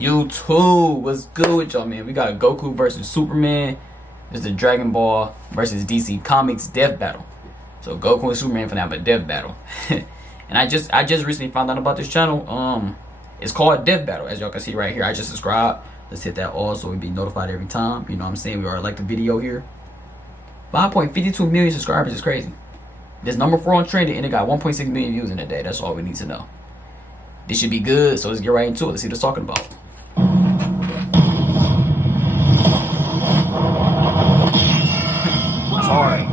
YouTube, what's good with y'all, man? We got Goku versus Superman. It's the Dragon Ball versus DC Comics death battle. So Goku and Superman finna have a death battle. And I just recently found out about this channel. It's called Death Battle, as y'all can see right here. I just subscribed. Let's hit that all so we be notified every time. You know what I'm saying? We already like the video here. 5.52 million subscribers is crazy. This number 4 on trending and it got 1.6 million views in a day. That's all we need to know. This should be good, so let's get right into it. Let's see what it's talking about. That's hard.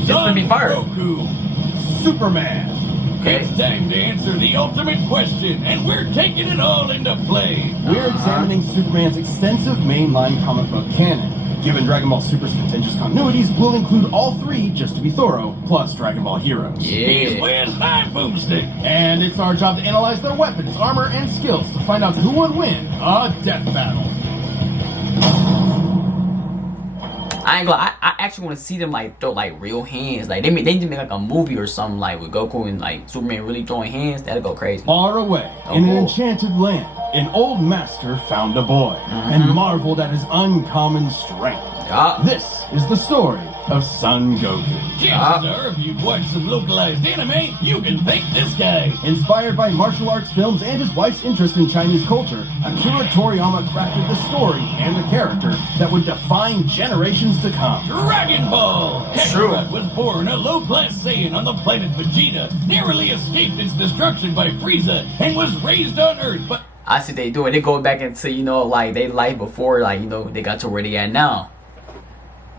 It's gonna be fire. Goku, Superman. Okay. It's time to answer the ultimate question, and we're taking it all into play. We're examining Superman's extensive mainline comic book canon. Given Dragon Ball Super's contentious continuities, we'll include all 3, just to be thorough, plus Dragon Ball Heroes. He's with my boomstick. And it's our job to analyze their weapons, armor, and skills to find out who would win a death battle. I ain't gonna. I actually want to see them like throw like real hands. Like they need to make like a movie or something like with Goku and like Superman really throwing hands. That'd go crazy. Far away, in an enchanted land, an old master found a boy and marveled at his uncommon strength. This is the story of Son Goku. Chances are, if you've watched some localized anime, you can thank this guy. Inspired by martial arts films and his wife's interest in Chinese culture, Akira Toriyama crafted the story and the character that would define generations to come. Dragon Ball! Kakarot was born a low-class Saiyan on the planet Vegeta, narrowly escaped its destruction by Frieza, and was raised on Earth, but... I see they doing. They go back into, you know, like they life before, like, you know, they got to where they at now.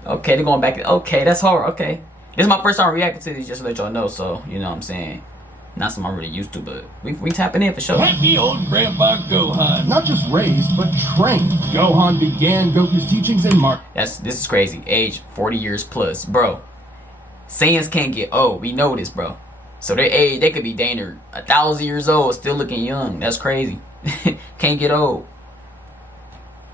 Okay, they're going back. Okay, that's hard. Okay. This is my first time reacting to these, just to let y'all know. So, you know what I'm saying? Not something I'm really used to, but we tapping in for sure. Happy old Grandpa Gohan. Not just raised, but trained. Gohan began Goku's teachings in Mark. This is crazy. Age 40 years plus. Bro, Saiyans can't get old. We know this, bro. So their age, they could be danger 1,000 years old, still looking young. That's crazy. Can't get old.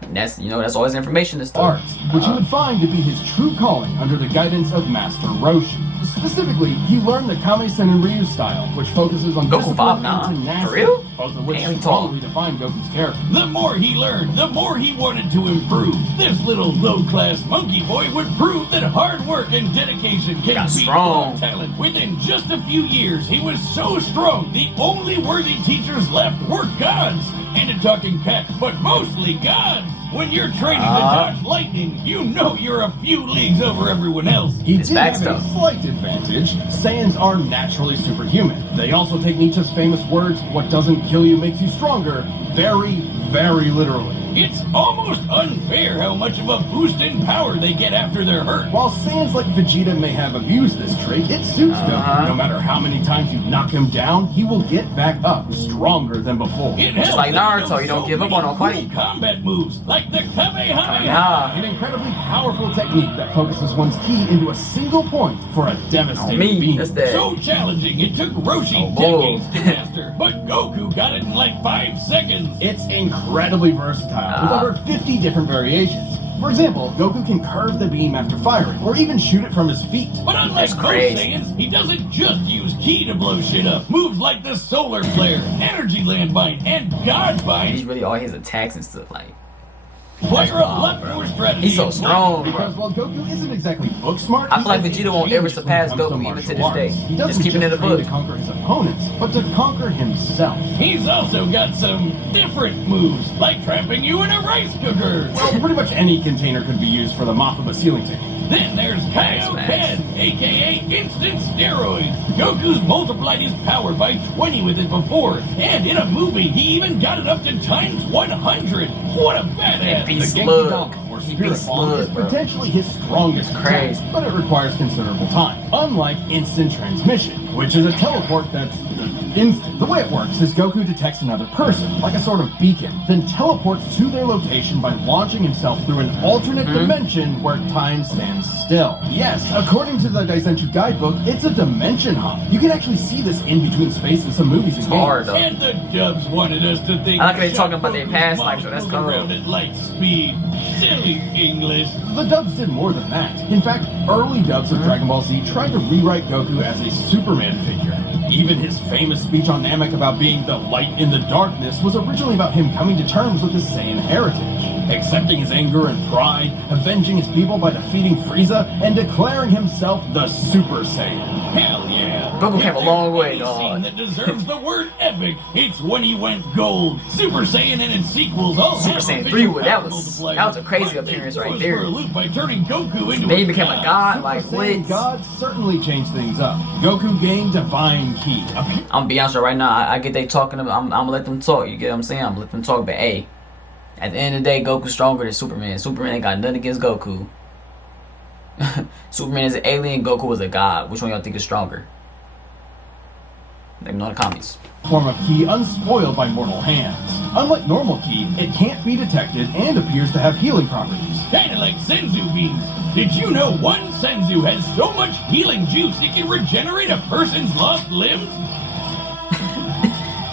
And that's, you know, that's all his information and stuff. Arts, which he would find to be his true calling under the guidance of Master Roshi. Specifically, he learned the Kame-sen and Ryu style, which focuses on Goku discipline 5'9". and tenacity, For real? both of which Damn, he strongly define Goku's character. The more he learned, the more he wanted to improve. This little low-class monkey boy would prove that hard work and dedication can beat raw talent. Within just a few years, he was so strong, the only worthy teachers left were gods. And a talking pet, but mostly gods. When you're training to dodge lightning, you know you're a few leagues over everyone else. He did have a slight advantage. Saiyans are naturally superhuman. They also take Nietzsche's famous words, "What doesn't kill you makes you stronger," very, very literally. It's almost unfair how much of a boost in power they get after they're hurt. While Saiyans like Vegeta may have abused this trait, it suits Goku. No matter how many times you knock him down, he will get back up, stronger than before. Just like Naruto, you don't give up on a fight. Combat moves, like the Kamehameha. An incredibly powerful technique that focuses one's ki into a single point for a devastating beam. So challenging, it took Roshi decades to master, but Goku got it in like 5 seconds. It's incredibly versatile, with over 50 different variations. For example, Goku can curve the beam after firing, or even shoot it from his feet. But unlike most Saiyans, he doesn't just use ki to blow shit up. Moves like the Solar Flare, Energy Landmine, and God Bind. He's really all his attacks and stuff, like. Player of left or strategy. He's so strong, bro. Because while Goku isn't exactly book smart, I feel like Vegeta won't ever surpass Goku even to this day. He doesn't just keeping it in the book. to conquer his opponents, but to conquer himself. He's also got some different moves, like trapping you in a rice cooker. Well, pretty much any container could be used for the mop of a ceiling technique. Then there's Kaioken, aka instant steroids. Goku's multiplied his power by 20 with it before, and in a movie, he even got it up to times 100. What a badass! The Genki or Spirit Bomb is potentially his strongest attack, but it requires considerable time. Unlike instant transmission, which is a teleport that's instant. The way it works is Goku detects another person, like a sort of beacon, then teleports to their location by launching himself through an alternate dimension where time stands still. Yes, according to the Daisenshuu guidebook, it's a dimension hop. You can actually see this in between space in some movies and games. And the dubs wanted us to think. I like they're talking about their past life, so that's cool. Around at light speed. Silly English. The dubs did more than that. In fact, early dubs of Dragon Ball Z tried to rewrite Goku as a Superman figure. Even his famous speech on Namek about being the light in the darkness was originally about him coming to terms with his Saiyan heritage, accepting his anger and pride, avenging his people by defeating Frieza, and declaring himself the Super Saiyan. Hell yeah! Goku came a long way, Scene dog. that deserves the word epic. It's when he went gold. Super Saiyan and its sequels all Super have Saiyan a 3, visual that power was multiplier, a crazy but they appearance threw right us there. for a loop by turning Goku into Then he became a god, Super like Saiyan what? God certainly changed things up. Goku gained divine ki. I'm gonna be honest right now. I get they talking. I'm gonna let them talk. You get what I'm saying? I'm gonna let them talk. But hey, at the end of the day, Goku's stronger than Superman. Superman ain't got nothing against Goku. Superman is an alien. Goku was a god. Which one y'all think is stronger? Let me know in the comments. Form of ki unspoiled by mortal hands. Unlike normal ki, it can't be detected and appears to have healing properties. Kinda like Senzu beans. Did you know one Senzu has so much healing juice it can regenerate a person's lost limbs?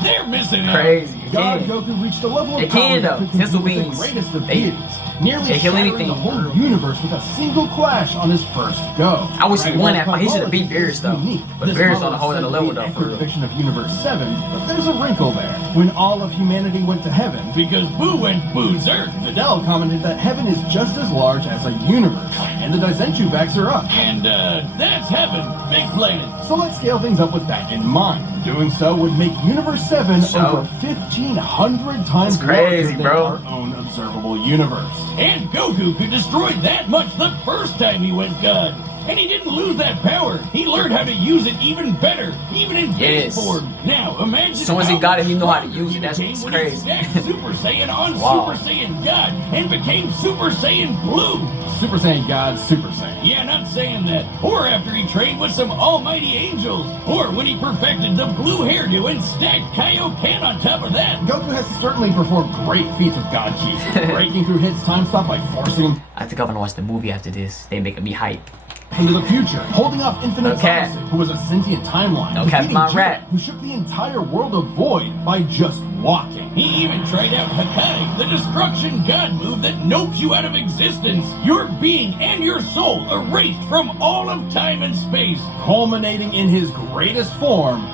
They're missing out. Crazy. It God can. Goku reached a level of It power can, that though. could compete Senzu with the beans, greatest of they- deities, nearly they heal shattering anything. the whole universe with a single clash on his first go. I wish he Dragon won Ball that fight. He should have cosmology beat Beerus, is though. unique. But This Beerus model on a is whole said other to level, be though, an for accurate real. depiction of Universe 7, but there's a wrinkle there. When all of humanity went to heaven, Because Boo went boozer. Videl commented that heaven is just as large as a universe, and the Daizenshuu backs are up. And that's heaven. Big planet. So let's scale things up with that in mind. Doing so would make Universe 7 So- over 1,500 times That's crazy, larger than bro. our own observable universe. And Goku could destroy that much the first time he went God. And he didn't lose that power. He learned how to use it even better, even in base Yes. form. Now, imagine As soon as he how got it, he knew how to stronger use he it. That's became what's when he crazy. stacked Super Saiyan on Wow. Super Saiyan God and became Super Saiyan Blue. Super Saiyan God, Super Saiyan. Yeah, not saying that. Or after he trained with some almighty angels. Or when he perfected the blue hairdo and stacked Kaioken on top of that. Goku has certainly performed great feats with God Ki, breaking through his time stop by forcing him I think I'm gonna watch the movie after this. They making me hype. into the future, holding off Infinite Okay. Opposite, who was a sentient timeline, No defeating Captain Jiren, Rat. who shook the entire world of Void by just walking. He even tried out Hakai, the destruction god move that nopes you out of existence. Your being and your soul erased from all of time and space. Culminating in his greatest form,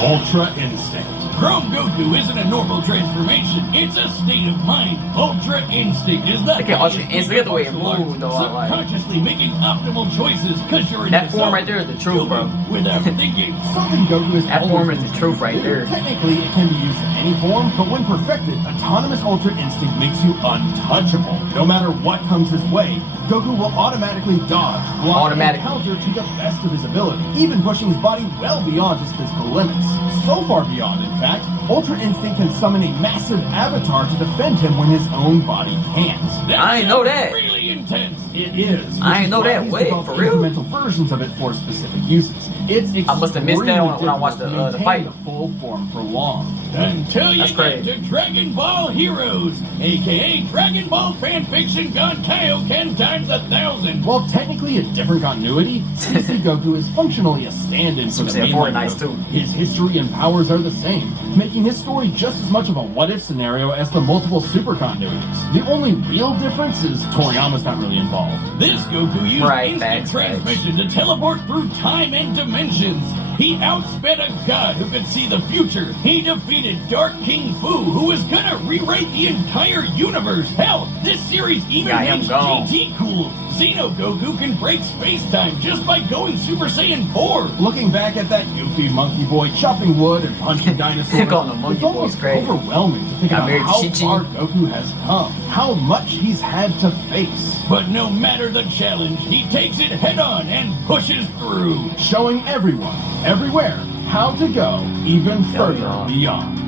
Ultra Instinct. Chrome Goku isn't a normal transformation, it's a state of mind. Ultra Instinct is the Look at Ultra highest Instinct, look at the way it martial moved, arts, though, I like. subconsciously making optimal choices because you're in That the form zone. right there is the truth, bro. Without thinking. Something Goku is That form is the truth right there. Technically, it can be used in any form, but when perfected, autonomous Ultra Instinct makes you untouchable. No matter what comes his way, Goku will automatically dodge, block, and Automatically. counter to the best of his ability, even pushing his body well beyond his physical limits. So far beyond, in fact, Ultra Instinct can summon a massive avatar to defend him when his own body can't. I ain't know that. Really intense. It is. I ain't know which is why that. he's Wait, developed for real? incremental versions of it for specific uses. It's I must have missed that when I extremely watched the, difficult to the fight. maintain the full form for long. Until you That's get crazy. to Dragon Ball Heroes, aka Dragon Ball fanfiction gone Kaioken times 1,000. While technically a different continuity, DC Goku is functionally a stand-in for Super the Saiyan main 4 line nice, Goku. too. His history and powers are the same, making his story just as much of a what-if scenario as the multiple super continuities. The only real difference is Toriyama's not really involved. This Goku used Right, instant facts, transmission to teleport through time and dimensions. He outsped a god who could see the future. He defeated Dark King Fu, who was gonna rewrite the entire universe. Hell, this series even Got him makes gone. GT cool. Xeno Goku can break space-time just by going Super Saiyan 4. Looking back at that goofy monkey boy chopping wood and punching dinosaurs, Calling him monkey it's boy almost is crazy. overwhelming to think Got about married to how Chi-Chi. far Goku has come, how much he's had to face. But no matter the challenge, he takes it head-on and pushes through. Showing everyone, everywhere, how to go even further yeah. beyond.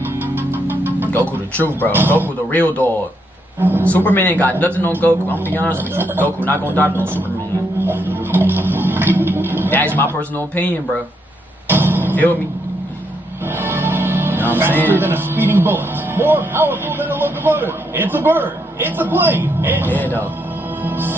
Goku the truth, bro. Goku the real dog. Superman ain't got nothing on Goku. I'm gonna be honest with you. Goku not gonna die to no Superman. That's my personal opinion, bro. You feel me? You know what I'm Faster saying? than a speeding bullet, more powerful than a locomotive. It's a bird, it's a plane, it's Yeah, though.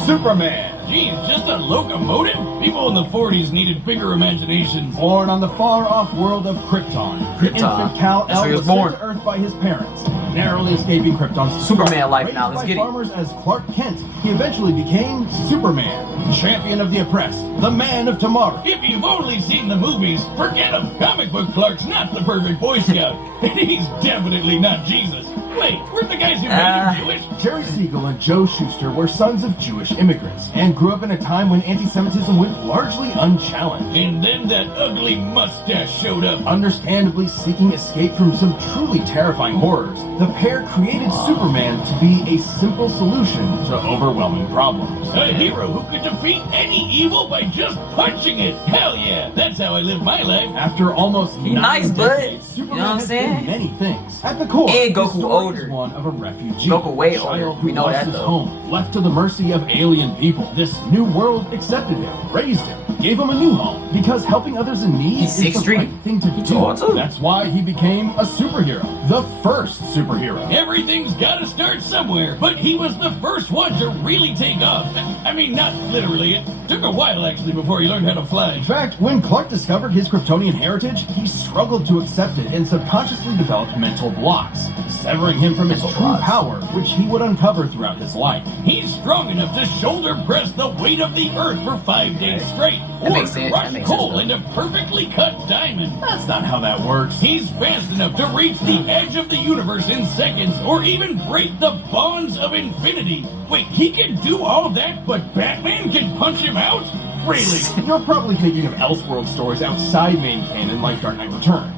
Superman. Geez, just a locomotive? People in the 40s needed bigger imaginations. Born on the far-off world of Krypton, the Krypton. infant Kal-El That's where he was was sent born. to Earth by his parents. narrowly escaping Krypton's Superman life now. Let's by get it. farmers as Clark Kent, he eventually became Superman, champion of the oppressed, the man of tomorrow. If you've only seen the movies, forget him. Comic book Clark's not the perfect Boy Scout, and he's definitely not Jesus. Wait, weren't the guys who made him Jewish? Jerry Siegel and Joe Shuster were sons of Jewish immigrants and grew up in a time when anti-Semitism went largely unchallenged. And then that ugly mustache showed up. Understandably seeking escape from some truly terrifying horrors, the pair created Superman to be a simple solution to overwhelming problems. A hero who could defeat any evil by just punching it. Hell yeah, that's how I live my life. After almost He 9 nice, bud. decades, Superman You know what I'm has saying? been many things. At the core, And the Goku story older. is one of a refugee. Goku way a child older. who We know lost that, his though. home, left to the mercy of alien people. This new world accepted him, raised him, gave him a new home, because helping others in need He's is the 6'3". right thing to He do. tall, too. That's why he became a superhero, the first superhero. Everything's gotta start somewhere, but he was the first one to really take off. I mean, not literally. It took a while, actually, before he learned how to fly. In fact, when Clark discovered his Kryptonian heritage, he struggled to accept it and subconsciously developed mental blocks, severing him from his Mental true blocks. power, which he would uncover throughout his life. He's strong enough to shoulder press the weight of the earth for 5 days straight, That or makes sense. crush That makes coal sense, into perfectly cut diamond. That's not how that works. He's fast enough to reach the edge of the universe in seconds, or even break the bonds of infinity. Wait, he can do all that, but Batman can punch him out? Really? You're probably thinking of Elseworld stories outside main canon like Dark Knight Returns.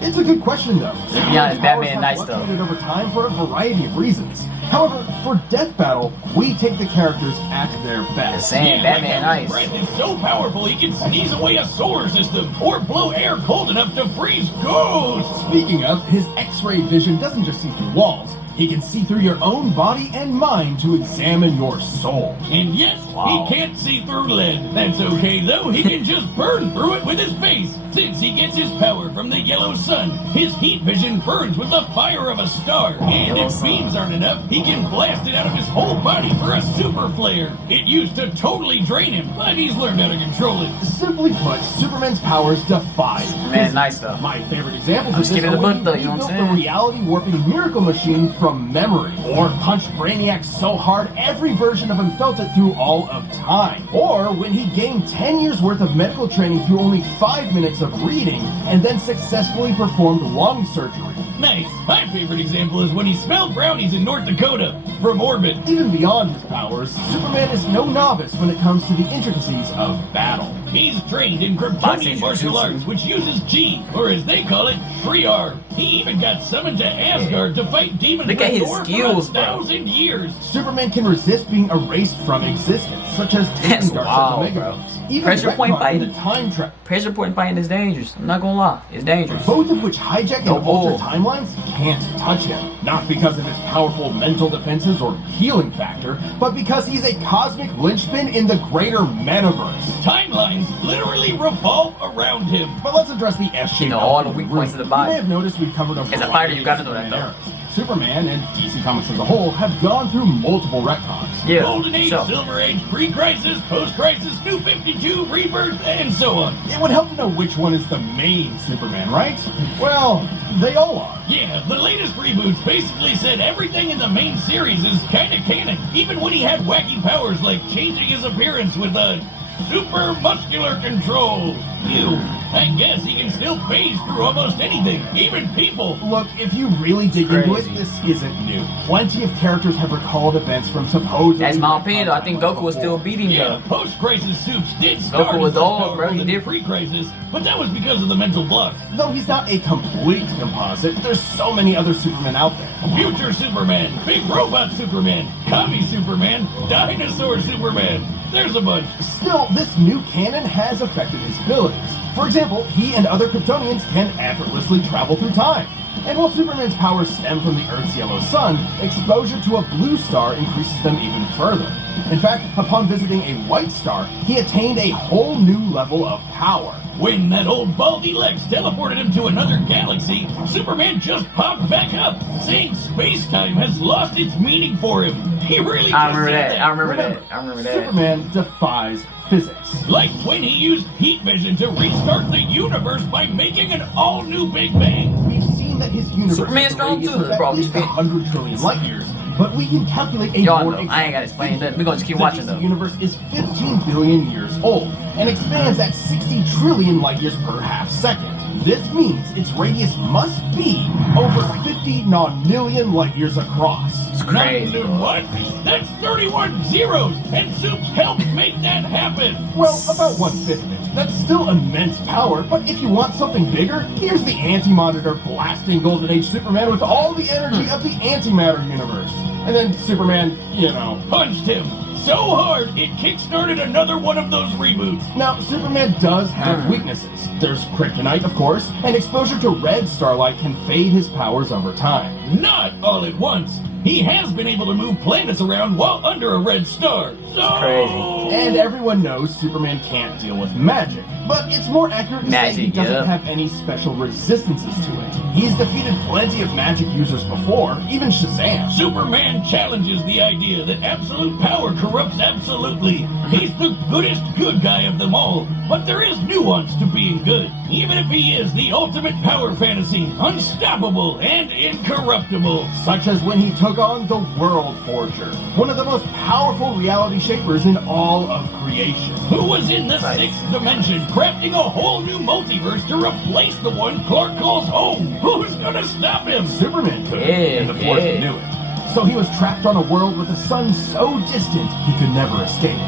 It's a good question, though. Yeah, it's Superman's Batman powers Nice, have though. fluctuated over time for a variety of reasons. However, for Death Battle, we take the characters at their The best. same Batman like Nice. breath is so powerful he can sneeze away a solar system, or blow air cold enough to freeze ghosts. Speaking of, his X-ray vision doesn't just see through walls. He can see through your own body and mind to examine your soul. And yes, Wow. he can't see through lead. That's okay though, he can just burn through it with his face. Since he gets his power from the yellow sun, his heat vision burns with the fire of a star. And Yellow if sun. beams aren't enough, he can blast it out of his whole body for a super flare. It used to totally drain him, but he's learned how to control it. Simply put, Superman's powers defy Man, physics. nice stuff. My favorite examples I'm of this skipping are the when book, though, he you know what I'm rebuilt saying? the reality-warping miracle machine from memory, or punched Brainiac so hard every version of him felt it through all of time, or when he gained 10 years worth of medical training through only 5 minutes of reading, and then successfully performed lung surgery. Nice. My favorite example is when he smelled brownies in North Dakota from orbit. Even beyond his powers, Superman is no novice when it comes to the intricacies of battle. He's trained in Boxing Kryptonian martial jiu-jitsu. arts, which uses G, or as they call it, Shriyar. He even got summoned to Asgard to fight demons Look at his Thor skills, for bro. 1,000 years. Superman can resist being erased from existence, such as That's taking Darkseid's wild, Omega bro. moves. Even Pressure point retconning fighting. the time trap. Pressure point fighting is dangerous. I'm not gonna lie. It's dangerous. Both of which hijack and No alter bull. timelines can't touch him. Not because of his powerful mental defenses or healing factor, but because he's a cosmic linchpin in the greater metaverse. Timelines literally revolve around him. But let's address the S-shaped You know all the weak points of the body. You may have noticed we've covered a As a variety fighter, you of gotta know that, Superman though. eras. Superman and DC Comics as a whole have gone through multiple retcons. Yeah. Golden Age, So, Silver Age, Pre-Crisis, Post-Crisis, New 52, Rebirth, and so on. It would help to know which one is the main Superman, right? Well, they all are. Yeah, the latest reboots basically said everything in the main series is kinda canon, even when he had wacky powers like changing his appearance with a super muscular control. Ew. I guess he can still phase through almost anything, even people. Look, if you really dig into it, Crazy. this isn't new. Plenty of characters have recalled events from supposedly... that's my opinion. Though. I think Goku was still beating Yeah, him. post-crisis Supes did start Goku was as less old, bro. powerful He than different. pre-crisis, but that was because of the mental block. Though he's not a complete composite, there's so many other Supermen out there. Future Superman, Big Robot Superman, Commie Superman, Dinosaur Superman. There's a bunch. Still, this new canon has affected his abilities. For example, he and other Kryptonians can effortlessly travel through time. And while Superman's powers stem from the Earth's yellow sun, exposure to a blue star increases them even further. In fact, upon visiting a white star, he attained a whole new level of power. When that old baldy Lex teleported him to another galaxy, Superman just popped back up, saying space-time has lost its meaning for him. He really I just remember said that. I remember that. I remember that. Superman defies physics. Like when he used heat vision to restart the universe by making an all-new Big Bang. We've seen claim that his universe Superman's is a strong radius too, of bro. at least 100 trillion light years, but we can calculate a Y'all more know, I ain't gotta explain that. We're gonna just keep watching though. The universe is 15 billion years old and expands at 60 trillion light years per half second. This means its radius must be over 50 nonillion light years across. It's crazy. What? That's 31 zeros, and Soup helped make that happen. Well, about 1/5 of it. That's still immense power, but if you want something bigger, here's the Anti-Monitor blasting Golden Age Superman with all the energy of the antimatter universe. And then Superman, you know, Punched him so hard it kickstarted another one of those reboots. Now, Superman does have weaknesses. There's kryptonite, of course, and exposure to red starlight can fade his powers over time. Not all at once. He has been able to move planets around while under a red star. So Crazy. And everyone knows Superman can't deal with magic. But it's more accurate to say he Magic, doesn't yeah. have any special resistances to it. He's defeated plenty of magic users before, even Shazam. Superman challenges the idea that absolute power corrupts absolutely. He's the goodest good guy of them all, but there is nuance to being good, even if he is the ultimate power fantasy, unstoppable and incorruptible. Such as when he took on the World Forger, one of the most powerful reality shapers in all of creation. Who was in the sixth dimension, crafting a whole new multiverse to replace the one Clark calls home. Who's gonna stop him? Superman could, Yeah, and the Forger yeah. knew it. So he was trapped on a world with a sun so distant he could never escape.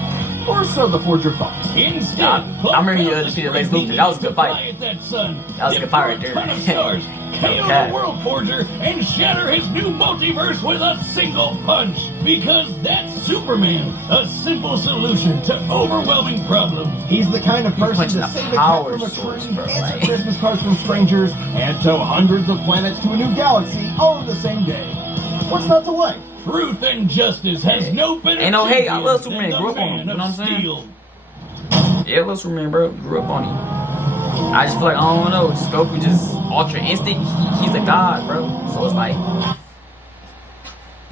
Or so the Forger thought. Instead, I remember you defeated Lex Luthor. That was a good fight. That sun. That was a good fight right there. Ton of stars, KO Okay. the World Forger and shatter his new multiverse with a single punch. Because that's Superman, a simple solution to overwhelming problems. He's the kind of person punching to the save a cat power from a source, tree, bro, answer like- Christmas cards from strangers, and tow hundreds of planets to a new galaxy all in the same day. What's not to like? Truth and justice has no better Ain't no hate. I love champion Superman. than Grew the up on him. Man You know what I'm of saying? Steel. Yeah, little Superman, bro. Grew up on him. I just feel like, I don't know, just Goku just ultra instinct. He's a god, bro. So it's like,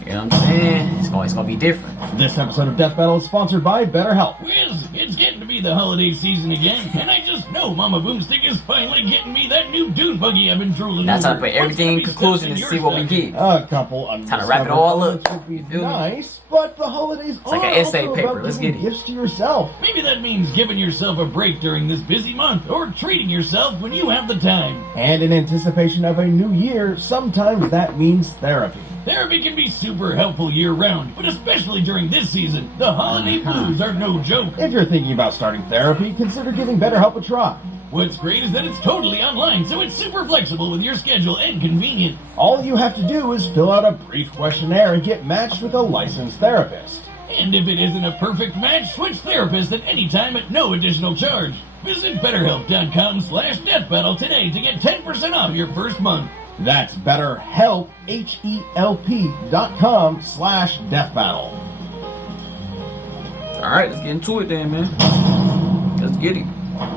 you know what I'm saying? It's gonna be different. This episode of Death Battle is sponsored by BetterHelp. Wiz, it's getting to be the holiday season again, and I just know Mama Boomstick is finally getting me that new dune buggy I've been drooling That's over. how to put everything in What's gonna be conclusion stuffed and in see your what we stocking? get. A couple Time to wrap it all up. would be You feel me? nice, but the holidays like are an essay also paper. about Let's giving get it. gifts to yourself. Maybe that means giving yourself a break during this busy month, or treating yourself when you have the time. And in anticipation of a new year, sometimes that means therapy. Therapy can be super helpful year-round, but especially during this season, the holiday blues are no joke. If you're thinking about starting therapy, consider giving BetterHelp a try. What's great is that it's totally online, so it's super flexible with your schedule and convenient. All you have to do is fill out a brief questionnaire and get matched with a licensed therapist. And if it isn't a perfect match, switch therapists at any time at no additional charge. Visit BetterHelp.com/DeathBattle today to get 10% off your first month. That's BetterHelp, HELP.com/deathbattle. Alright, let's get into it then, man. Let's get it.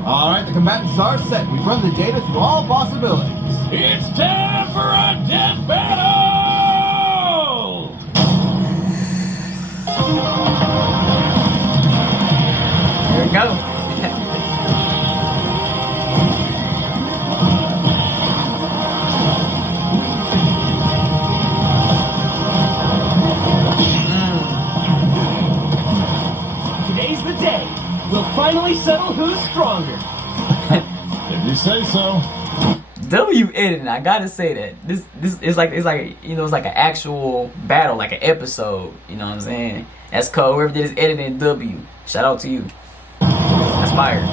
Alright, the combatants are set. We've run the data through all possibilities. It's time for a death battle! Here we go. Today's the day. We'll finally settle who's stronger. If you say so. W editing, I gotta say that this is like it's like you know it's like an actual battle, like an episode. You know what I'm saying? That's cool. Whoever did this editing, W. Shout out to you. That's fire.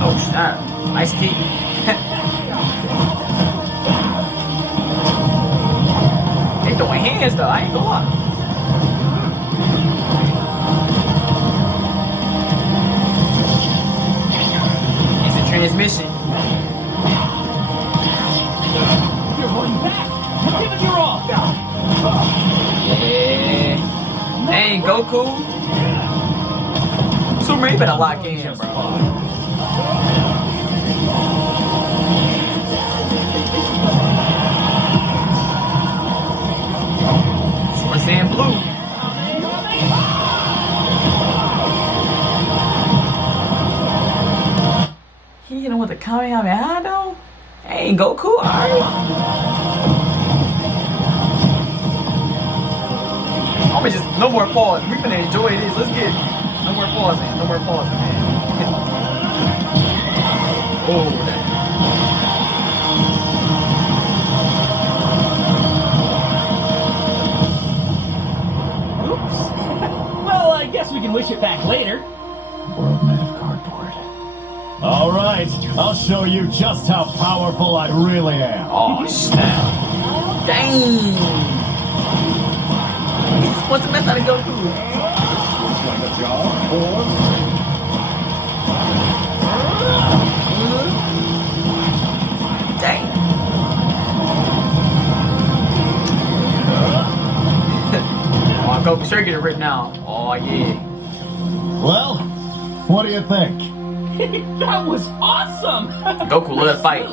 Oh snap! Nice kick. They throwing hands though. I ain't gonna lie. Transmission. You're going back. Give it your all. Yeah. Hey, Goku. Superman, you better lock in, bro. Super Saiyan Blue. He hit him with a Kamehameha though? Hey, Goku, alright. I'm just, no more pause. We finna enjoy this. Let's get it. No more pausing. No more pausing, man. Oh, that. Oops. Well, I guess we can wish it back later. World made of cardboard. All right, I'll show you just how powerful I really am. Oh, snap. Dang. He just wants to mess out of Goku. Looks like a job, boys. Dang. Oh, Goku sure get it ripped now. Oh, yeah. Well, what do you think? That was awesome! Goku love fight.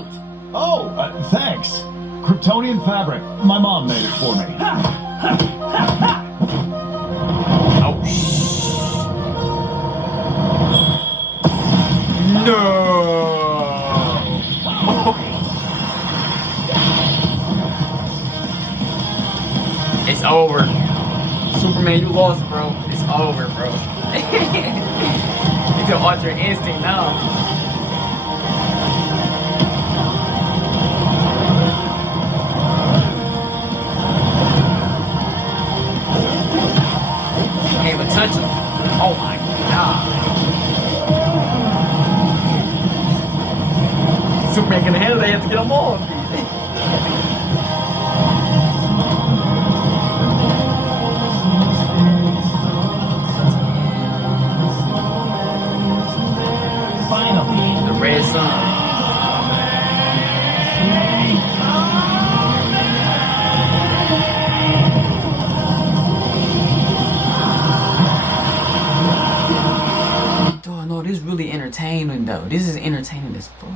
Oh, thanks. Kryptonian fabric. My mom made it for me. Oh, no. It's over. Superman, you lost, bro. It's over, bro. You can alter instinct now. Can't even touch him. Oh my god. Superman can handle it, they have to get him off. Finally. The red sun. Dog, no, this is really entertaining though. This is entertaining as fuck.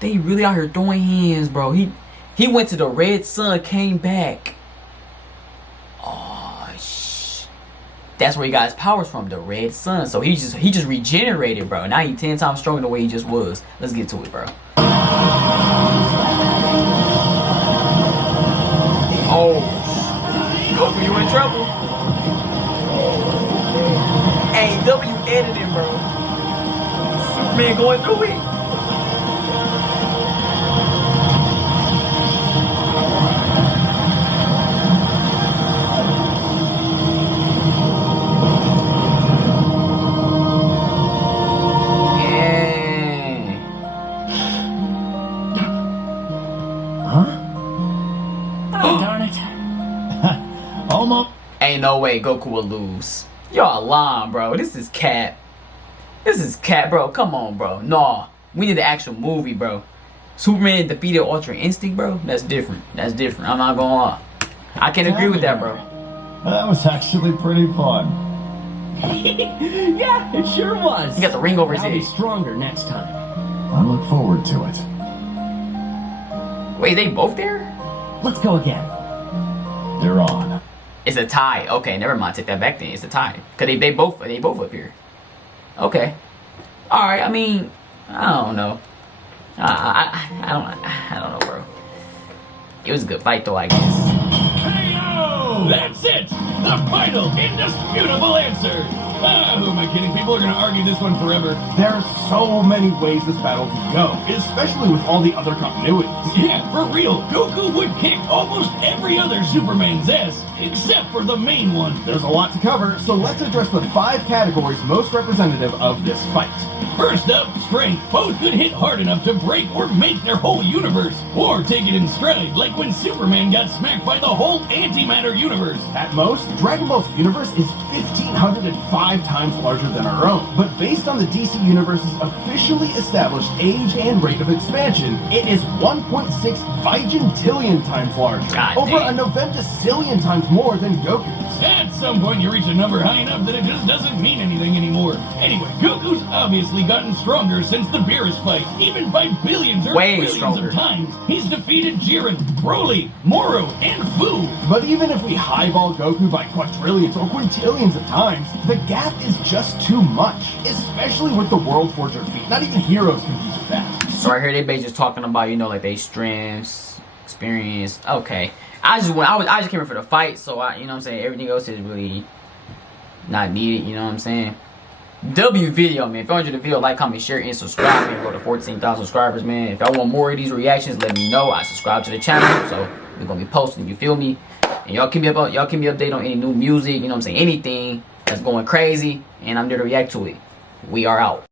They really out here throwing hands, bro. He went to the red sun, came back. Oh shh. That's where he got his powers from, the red sun. So he just regenerated, bro. Now he's 10 times stronger than the way he just was. Let's get to it, bro. Oh, Goku, you in trouble. Hey, W editing, bro. Superman going through it. Ain't no way Goku will lose. Y'all lying, bro. This is cap. This is cap, bro. Come on, bro. Nah. We need an actual movie, bro. Superman defeated Ultra Instinct, bro. That's different. That's different. I'm not gonna lie. I can't agree with that, bro. That was actually pretty fun. Yeah, it sure was. He got the ring over his I'll be head. stronger next time. I look forward to it. Wait, they both there? Let's go again. You're on. It's a tie. Okay, never mind. Take that back then. It's a tie. Cause they both up here. Okay. All right. I mean, I don't know. I don't know, bro. It was a good fight, though, I guess. KO! That's it! The final, indisputable answer! Who am I kidding? People are gonna argue this one forever. There are so many ways this battle could go, especially with all the other continuities. Yeah, for real, Goku would kick almost every other Superman's ass, except for the main one. There's a lot to cover, so let's address the 5 categories most representative of this fight. First up, strength. Both could hit hard enough to break or make their whole universe, or take it in stride, like when Superman got smacked by the whole antimatter universe. At most, Dragon Ball's universe is 1,505 times larger than our own, but based on the DC Universe's officially established age and rate of expansion, it is 1.5 1.6 vigintillion times larger. God over damn. a novemdecillion times more than Goku's. At some point, you reach a number high enough that it just doesn't mean anything anymore. Anyway, Goku's obviously gotten stronger since the Beerus fight, even by billions or Way trillions stronger. of times. He's defeated Jiren, Broly, Moro, and Fu. But even if we highball Goku by quadrillions or quintillions of times, the gap is just too much, especially with the World Forger feat. Not even heroes compete with that. So right here, they basically just talking about, you know, like they strengths, experience. Okay, I just came here for the fight, so you know what I'm saying, everything else is really not needed. You know what I'm saying? W video, man. If y'all enjoyed the video, like, comment, share, and subscribe. Man, go to 14,000 subscribers, man. If y'all want more of these reactions, let me know. I subscribe to the channel, so we're gonna be posting. You feel me? And y'all keep me updated on any new music. You know what I'm saying? Anything that's going crazy, and I'm there to react to it. We are out.